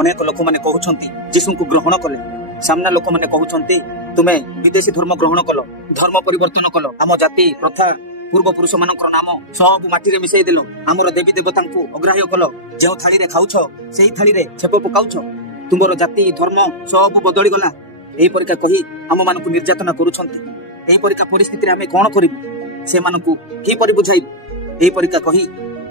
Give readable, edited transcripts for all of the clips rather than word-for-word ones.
अनेक लोक मैंने कहते जीशु को ग्रहण कले सामना लोक मैंने कहते तुम्हें विदेशी धर्म ग्रहण कल धर्म परिवर्तन कल आम जाति प्रथा पूर्व पुरुष मान नाम सब माटी मिसई देल आमर देवी देवता अग्राह्य कल जो थाली खाऊछ से थाली छेप पकाउछ तुमर जाति धर्म सब बदली गला यही परिका कही आम मान निर्यातना करूछंती परिस्थिति आम कौन करूँ से किपर बुझाइबू यही परिका कही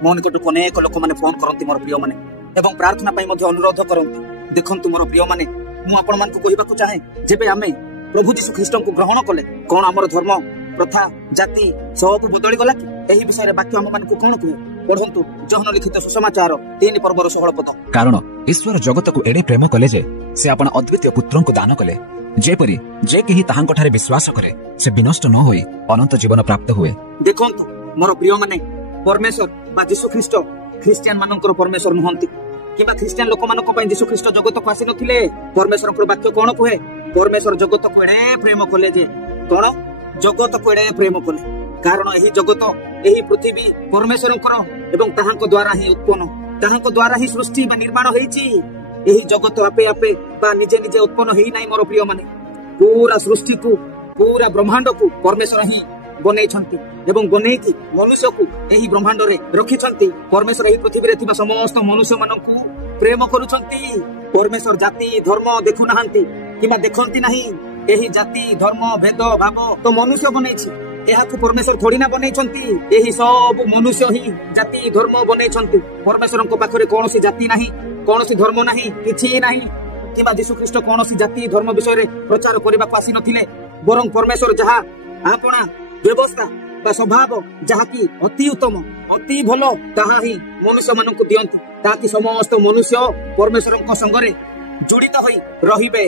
मो निकट को अनेक लोक मैंने फोन करती मोर प्रिय मैंने एवं प्रार्थना अनुरोध करती देखंतु मोर प्रिय मैंने मुझे चाहे जेबे आमे प्रभु जीशु ख्रीष्ट को ग्रहण कले कौन आमर धर्म प्रथा जाति सब बदली गला कि एही विषय बाकी आम मान कौन कहे पढ़ंतु जहन लिखित सुसमाचार 3 पर्वर 16 पद। कारण ईश्वर जगत को एडे प्रेम कले जे से आपण अद्वितीय पुत्र को दान कले जेपरी जे केही ताहांक ठारे विश्वास करे से विनष्ट न होई अनंत जीवन प्राप्त हुए। देखंतु मोर प्रिय माने परमेश्वर बा जीशु ख्रीष्ट ख्रिस्टियन मानकर परमेश्वर नुहंती किबा ख्रिस्टियन लोक मानक पय जीशु ख्रीष्ट जगत को आसी नथिले। परमेश्वर वाक्य कौन कहे परमेश्वर जगत को एडे प्रेम कले जे कौन जगत को एडे प्रेम कले कारण एही जगत एही पृथ्वी परमेश्वर एवं ताहांक द्वारा ही उत्पन्न ताहांक द्वारा ही सृष्टि बा निर्माण होईची एही जगत आपे आपे बा निजे निजे उत्पन्न हेई नाही। मोर प्रिय माने पूरा सृष्टि को पूरा ब्रह्मांड को परमेश्वर ही बनैछंती एवं बनैकी मनुष्य को एही ब्रह्मांड रे रखिछंती। परमेश्वर एही पृथ्वी रे थिबा समस्त मनुष्य मानकू प्रेम करूछंती। परमेश्वर जाति धर्म देखु नाहंती किबा देखंती नाही एही जाति धर्म भेद भाव तो मनुष्य बनैछि एहाकु परमेश्वर थोड़ी ना बनैछंती एही सब मनुष्य ही जाति धर्म बनैछंती। परमेश्वरଙ୍କ पाखरे कोनोसी जाति नाही कोनोसी धर्म नाही किछि नाही किबा यीशु ख्रीष्ट कोनोसी जाति धर्म विषय रे प्रचार करबा आसी नथिले बरं परमेश्वर जहा आपना व्यवस्था बा स्वभाव जहा की अति उत्तम अति भलो ताहा ही मनुष्य मानकु दियंती ताकि समस्त मनुष्य परमेश्वरଙ୍କ संगरे जुड़ित होई रहिबे।